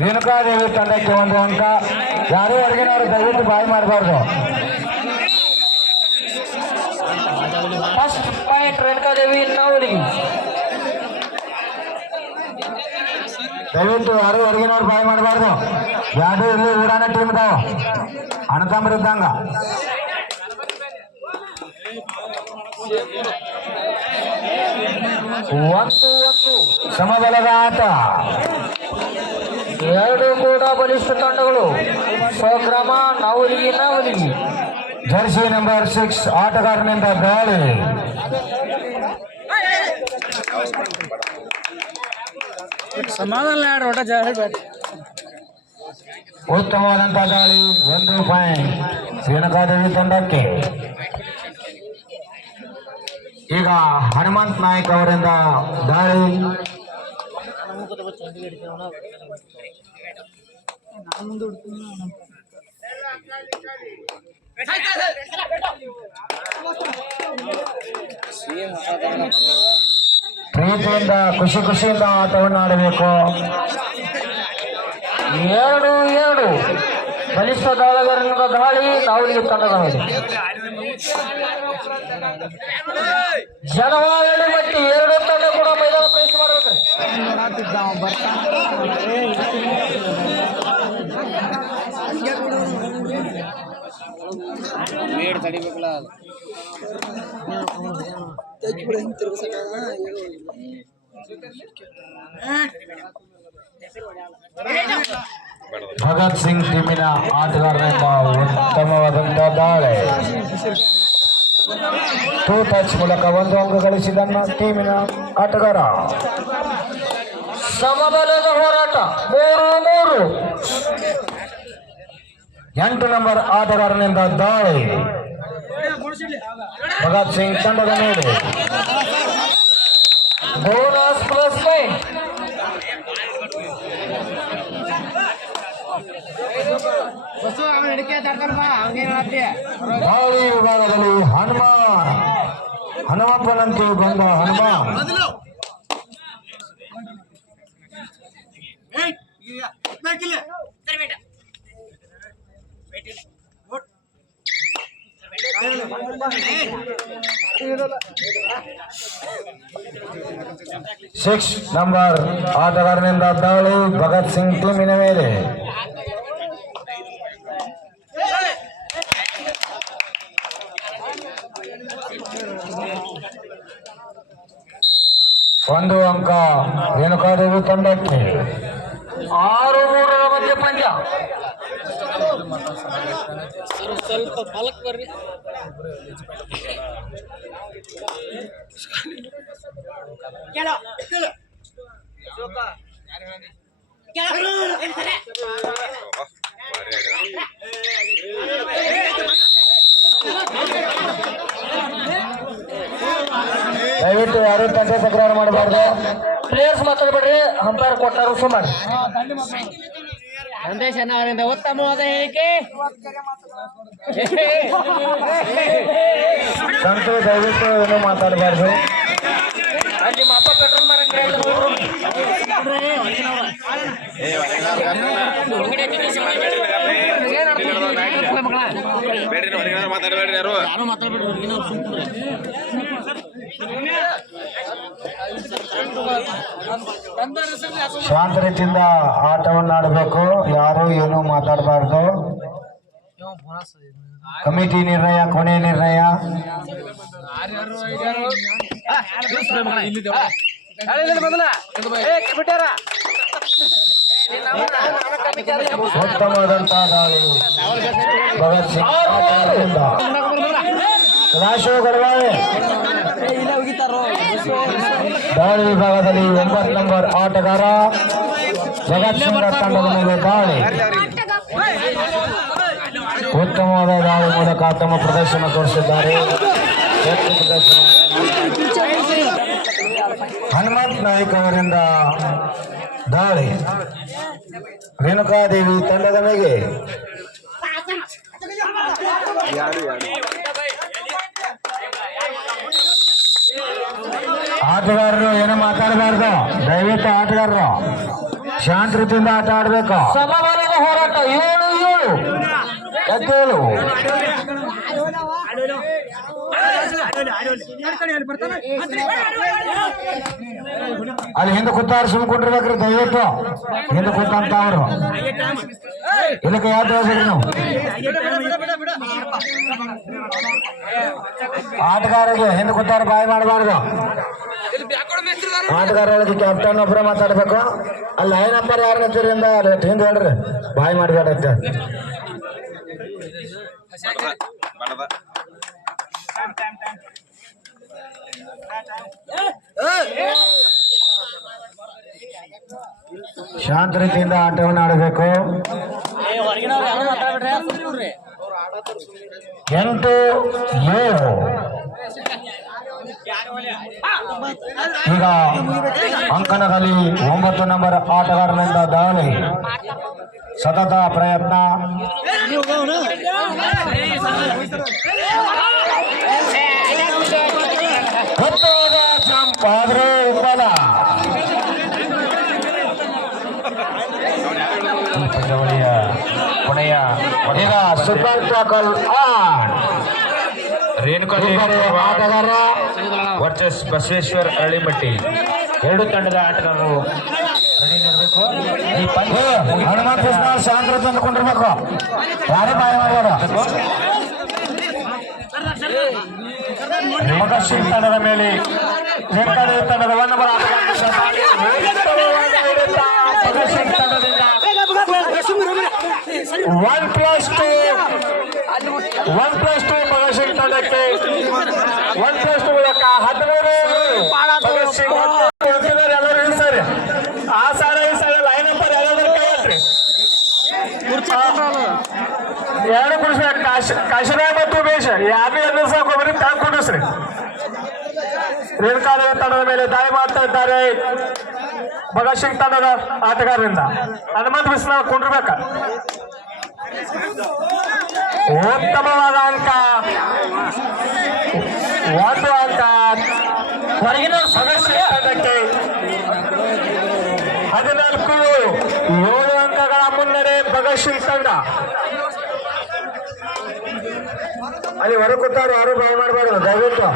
ರೇಣುಕಾದೇವಿ ತಂಡಕ್ಕೆ 1 ಅಂಕ. ಯಾರು ಹೊರಗಿನವರು ದಯವಿಟ್ಟು ಬಾಯಿ ಮಾಡಬಾರ್ದು. ಫಸ್ಟ್ ಪಾಯಿಂಟ್ ರೇಣುಕಾದೇವಿ ನಾವಲಿಗೆ. ದಯವಿಟ್ಟು ಯಾರು ಹೊರಗಿನವ್ರು ಬಾಯಿ ಮಾಡಬಾರ್ದು. ಯಾರು ಇಲ್ಲಿ ಊರಾನ ಟೀಮ್ ಇದಾವ ಅಣತಂಬ್ರ ಇದ್ದಂಗ. ಒಂದು ಸಮಬಲದ ಆಟ. ಎರಡು ಕೂಡ ಬಲಿಷ್ಠ ತಂಡಗಳು. ಸ್ವಗ್ರಾಮ ನಾವಲಿಗಿ. ಜರ್ಸಿ ನಂಬರ್ 6 ಆಟಗಾರನಿಂದ ದಾಳಿ. ಸಮಾಧಾನ ಉತ್ತಮವಾದಂತಹ ದಾಳಿ. 1 ಪಾಯಿಂಟ್ ರೇಣುಕಾದೇವಿ ತಂಡಕ್ಕೆ. ಈಗ ಹನುಮಂತ್ ನಾಯಕ್ ಅವರಿಂದ ದಾಳಿ. ಪ್ರೀತಿಯಿಂದ ಖುಷಿಯಿಂದ ಆಟವನ್ನು ಆಡಬೇಕು. 2-2 ಬಲಿಷ್ಠ ದಾಳಗಾರನಿಂದ ದಾಳಿ ನಾವಲಿಗೆ ತಂಡದವರಿಗೆ. ಜನವಾಗಲಿ ಮತ್ತೆ 2 ತಂಡ ಕೂಡ ಮೈದಾನ ಪ್ರವೇಶ ಮಾಡಬೇಕು. ತಡಿಬೇಕಲ್ಲ ಭಗತ್ ಸಿಂಗ್ ಟೀಮಿನ ಆಟಗಾರರಿಂದ ಉತ್ತಮವಾದಂತಹ ದಾಳಿ. 2 ಟಚ್ ಮೂಲಕ 1 ಅಂಕ ಗಳಿಸಿದ ಟೀಮಿನ ಆಟಗಾರ. ಸಮಬಲದ ಹೋರಾಟ 3-3. 8 ನಂಬರ್ ಆಟಗಾರನಿಂದ ದಾಳಿ ಭಗತ್ ಸಿಂಗ್ ತಂಡದ ಮೇಲೆ. Bonus plus point. ದಾಳಿ ವಿಭಾಗದಲ್ಲಿ ಹನುಮಪ್ಪನಂತೆ ಬಂದ ಹನುಮಾನ್. ಸಿಕ್ಸ್ ನಂಬರ್ ಆಟಗಾರನಿಂದ ದಾಳಿ ಭಗತ್ ಸಿಂಗ್ ಟೀಮಿನ ಮೇಲೆ. ಒಂದು ಅಂಕ ರೇಣುಕಾದೇವಿ ತಂಡಕ್ಕೆ. 6-3 ಮಧ್ಯ ಪಂಚ. ಸ್ವಲ್ಪ ಫಲಕ್ ಬರ್ರಿ. ದಯವಿಟ್ಟು ಯಾರು ತಂದೆ ತಕರಾರು ಮಾಡಬಾರ್ದು. ಪ್ಲೇಯರ್ಸ್ ಮಾತಾಡಬೇಡ್ರಿ. ಅಂಪೈರ್ ಕೊಟ್ಟಾರು ಸುಮಾರು. ಸಂದೇಶ ಅವರಿಂದ ಉತ್ತಮವಾದ ಹೇಳಿಕೆ. ಸಂತು ದಯವಿಟ್ಟು ಏನು ಮಾತಾಡಬಾರ್ದು. ನಿಮ್ಮ ಅಪ್ಪ ಪೆಟ್ರೋಲ್ ಮಾರಂಗ್ರೆ ಶಾಂತ ರೀತಿಯಿಂದ ಆಟವನ್ನಾಡಬೇಕು. ಯಾರು ಏನು ಮಾತಾಡಬಾರ್ದು. ಕಮಿಟಿ ನಿರ್ಣಯ, ಕೊನೆ ನಿರ್ಣಯ. ಉತ್ತಮವಾದಂತಹ ದಾಳಿ ಭಗತ್ ಸಿಂಗ್ ಕ್ಲಾಶು ಗಡವಾಳೆ. ದಾಳಿ ವಿಭಾಗದಲ್ಲಿ 9 ನಂಬರ್ ಆಟಗಾರ ಭಗತ್ ಸಿಂಗ್ ತಂಡದ ಮೇಲೆ ದಾಳಿ. ಉತ್ತಮವಾದ ದಾಳಿ ಮೂಲಕ ತಮ್ಮ ಪ್ರದರ್ಶನ ತೋರಿಸಿದ್ದಾರೆ. ಹನುಮಂತ್ ನಾಯಕ್ ಅವರಿಂದ ದಾಳಿ ರೇಣುಕಾದೇವಿ ತಂಡದ ಮೇಲೆ. ಆಟಗಾರರು ಏನು ಮಾತಾಡಬಾರ್ದು, ದಯವಿಟ್ಟು ಆಟಗಾರರು ಶಾಂತ ರೀತಿಯಿಂದ ಆಟ ಆಡ್ಬೇಕು. ಸಮಬಲದ ಹೋರಾಟ 7-7 ಎದ್ದೇಳು. ಅಲ್ಲಿ ಹಿಂದೆ ಕೂತಾರ ಸುಮ್ಕೊಂಡಿರ್ಬೇಕ್ರಿ, ದಯವಿಟ್ಟು ಹಿಂದೆ ಕೂತಂತ ಅವರು ಇಲ್ಲಕ್ಕೆ ಯಾವ್ದು ಹೇಳ್ಬೇಕ್ರಿ ನಾವು. ಆಟಗಾರರಿಗೆ ಹಿಂದೆ ಕೂತಾರ ಬಾಯ್ ಮಾಡಬಾರ್ದು. ಆಟಗಾರರಿಗೆ ಕ್ಯಾಪ್ಟನ್ ಒಬ್ಬರೇ ಮಾತಾಡ್ಬೇಕು. ಅಲ್ಲಿ ಲೈನ್ ನಂಬರ್ ಯಾರು ನಿಂತಿರಿಂದ ಹಿಂದೆ ಹೇಳ್ರಿ, ಬಾಯ್ ಮಾಡಬೇಡತ್ತೆ. ಶಾಂತ ರೀತಿಯಿಂದ ಆಟವನ್ನು ಆಡಬೇಕು. 8-7 ಈಗ ಅಂಕಣದಲ್ಲಿ 9 ನಂಬರ್ ಆಟಗಾರನಿಂದ ದಾಳಿ, ಸತತ ಪ್ರಯತ್ನ. ಜಂಪ್ ಆದ್ರೆ ಬಲ. ಕೊನೆಯ ಈಗ ಸೂಪರ್ ಟ್ಯಾಕಲ್ ಆನ್. ಆಟಗಾರ ವರ್ಸಸ್ ಬಸವೇಶ್ವರ್ ಅರಳಿಮಟ್ಟಿ. ಎರಡು ತಂಡದ ಆಟಗಾರರು ರೆಡಿ ಇರಬೇಕು. ಈ ಪಂದ್ಯ ಹನುಮಂತ ಕೃಷ್ಣ ಶಾಂತ ತಂದುಕೊಂಡಿರ್ಬೇಕು, ಯಾರೇ ಬಾಯ ಮಾಡಬಾರ್ದು. ಭಗತ್ ತಂಡದ ಮೇಲೆ ತಂಡದ 1 ನಂಬರ್ ತಂಡದಿಂದ 1+2 ಭಗತ್ ಸಿಂಗ್ ತಂಡಕ್ಕೆ 1+2 ಮೂಲಕ 15 ಭಗತ್ ಸಿಂಗ್ ಎಲ್ಲರೂ ಇಳಿಸ್ತಾರೆ. ಆ ಸಾಲ ಈ ಸಾಲ ಲೈನ್ ನಂಬರ್ ಎಲ್ಲಾದ್ರೂ ಕೈ ಹತ್ರಿ. ಎರಡು ಕುಡಿಸ್ಬೇಕು, ಕಾಶಿರಾಯ್ ಮತ್ತು ಉಮೇಶ್ ಯಾರು ಎದುರಿಸೋಕೆ ತಾವು ಕುಡಿಸ್ರಿ. ರೇಣುಕಾದೇವಿ ತಂಡದ ಮೇಲೆ ದಾಳಿ ಮಾಡ್ತಾ ಇದ್ದಾರೆ ಭಗತ್ ಸಿಂಗ್ ತಂಡದ ಆಟಗಾರರಿಂದ. ಹನುಮಂತ ಬಿಸ್ಲ ಕುಂಡಿರ್ಬೇಕ. ಉತ್ತಮವಾದ ಅಂಕ, 1 ಅಂಕ ಹೊರಗಿನ ಭಗತ್ ಸಿಂಗ್ ತಂಡಕ್ಕೆ. 14-7 ಅಂಕಗಳ ಮುನ್ನಡೆ ಭಗತ್ ಸಿಂಗ್ ತಂಡ. ಅಲ್ಲಿ ಹೊರ ಕೂತಾರು ಯಾರು ಬಾಯ ಮಾಡಬಾರ್ದು, ದಯವಿಟ್ಟು.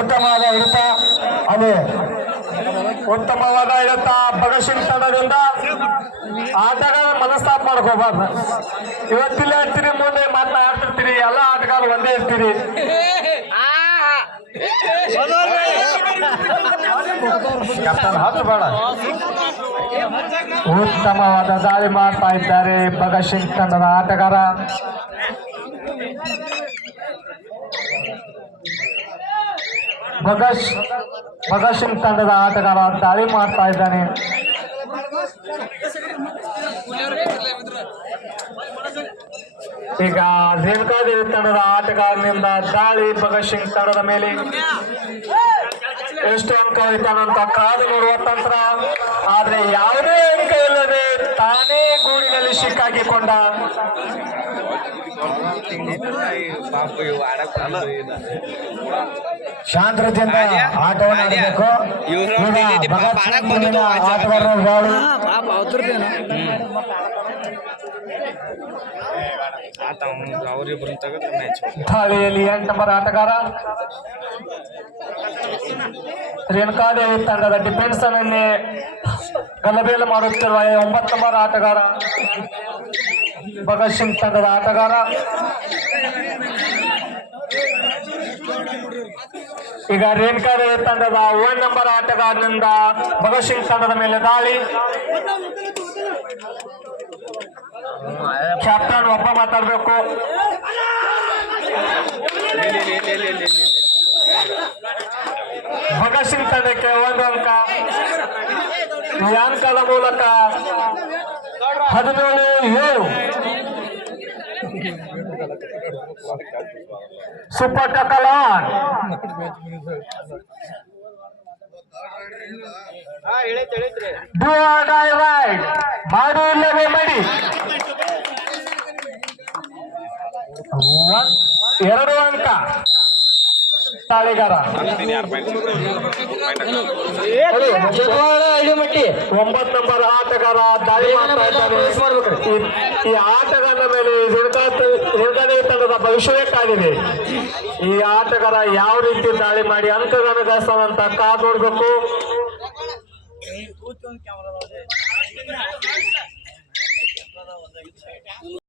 ಉತ್ತಮವಾದ ಹಿಡಿತ, ಅಲ್ಲಿ ಉತ್ತಮವಾದ ಹಿಡಿತ ಭಗತ್ ಸಿಂಗ್ ತಂಡದಿಂದ. ಆಟಗಾರ ಮನಸ್ತಾಪ ಮಾಡ್ಕೋಬಾರ್ದು. ಇವತ್ತಿಲ್ಲ ಇರ್ತೀರಿ, ಮುಂದೆ ಮಾತನಾಡ್ತಿರ್ತೀರಿ, ಎಲ್ಲ ಆಟಗಾರರು ಒಂದೇ ಇರ್ತೀರಿ. ಬೇಡ. ಉತ್ತಮವಾದ ದಾಳಿ ಮಾಡ್ತಾ ಇದ್ದಾರೆ ಭಗತ್ ಸಿಂಗ್ ತಂಡದ ಆಟಗಾರ. ಭಗತ್ ಸಿಂಗ್ ತಂಡದ ಆಟಗಾರ ದಾಳಿ ಮಾಡ್ತಾ ಇದ್ದಾನೆ. ಈಗ ರೇಣುಕಾದೇವಿ ತಂಡದ ಆಟಗಾರನಿಂದ ದಾಳಿ ಭಗತ್ ಸಿಂಗ್ ತಂಡದ ಮೇಲೆ. ಎಷ್ಟು ಅಂಕ ಹೋಯ್ತಾನಂತ ಕಾದು ನೋಡುವ ತಂತ್ರ. ಆದ್ರೆ ಯಾವುದೇ ಅಂಕ ಇಲ್ಲದೆ ತಾನೇ ಗೂಡಿನಲ್ಲಿ ಸಿಕ್ಕಾಕಿಕೊಂಡ. ಶಾಂತ ರೀತಿಯಿಂದ ಆಟವನ್ನು ಆಡಬೇಕು. ಆಟಗಾರರ ದಾಳಿ. ದಾಳಿಯಲ್ಲಿ 8 ನಂಬರ್ ಆಟಗಾರ ರೇಣುಕಾದೇವಿ ತಂಡದ ಡಿಫೆನ್ಸ್ ಅನ್ನೇ ಗಲಭೆಯಲ್ಲಿ ಮಾಡುತ್ತಿರುವ 9 ನಂಬರ್ ಆಟಗಾರ ಭಗತ್ ಸಿಂಗ್ ತಂಡದ ಆಟಗಾರ. ಈಗ ರೇಣುಕಾದೇವಿ ತಂಡದ 1 ನಂಬರ್ ಆಟಗಾರನಿಂದ ಭಗತ್ ಸಿಂಗ್ ತಂಡದ ಮೇಲೆ ದಾಳಿ. ಕ್ಯಾಪ್ಟನ್ ಒಬ್ಬ ಮಾತಾಡ್ಬೇಕು. ಭಗತ್ ಸಿಂಗ್ ತಂಡಕ್ಕೆ 1 ಅಂಕ. ಈ ಅಂಕದ ಮೂಲಕ 17-7 super tackle on. Do or die right, ಮಾಡಿ ಇಲ್ಲವೇ ಮಾಡಿ. 2 ಅಂಕ ತಾಳಿಗಾರ ಮಟ್ಟಿ 9 ನಂಬರ್ ಆಟಗಾರ ದಾಳಿ ಮಾಡ್ತಾ ಇದ್ದಾರೆ. ಈ ಆಟಗಾರನ ಮೇಲೆ ಹಿಡ್ಕಡೆ ತಂಡದ ಭವಿಷ್ಯವೇ ಕಾದಿದೆ. ಈ ಆಟಗಾರ ಯಾವ ರೀತಿ ದಾಳಿ ಮಾಡಿ ಅಂಕಗಳನ್ನು ಗಳಿಸ್ತಾನಂತ ಕಾದು ನೋಡ್ಬೇಕು.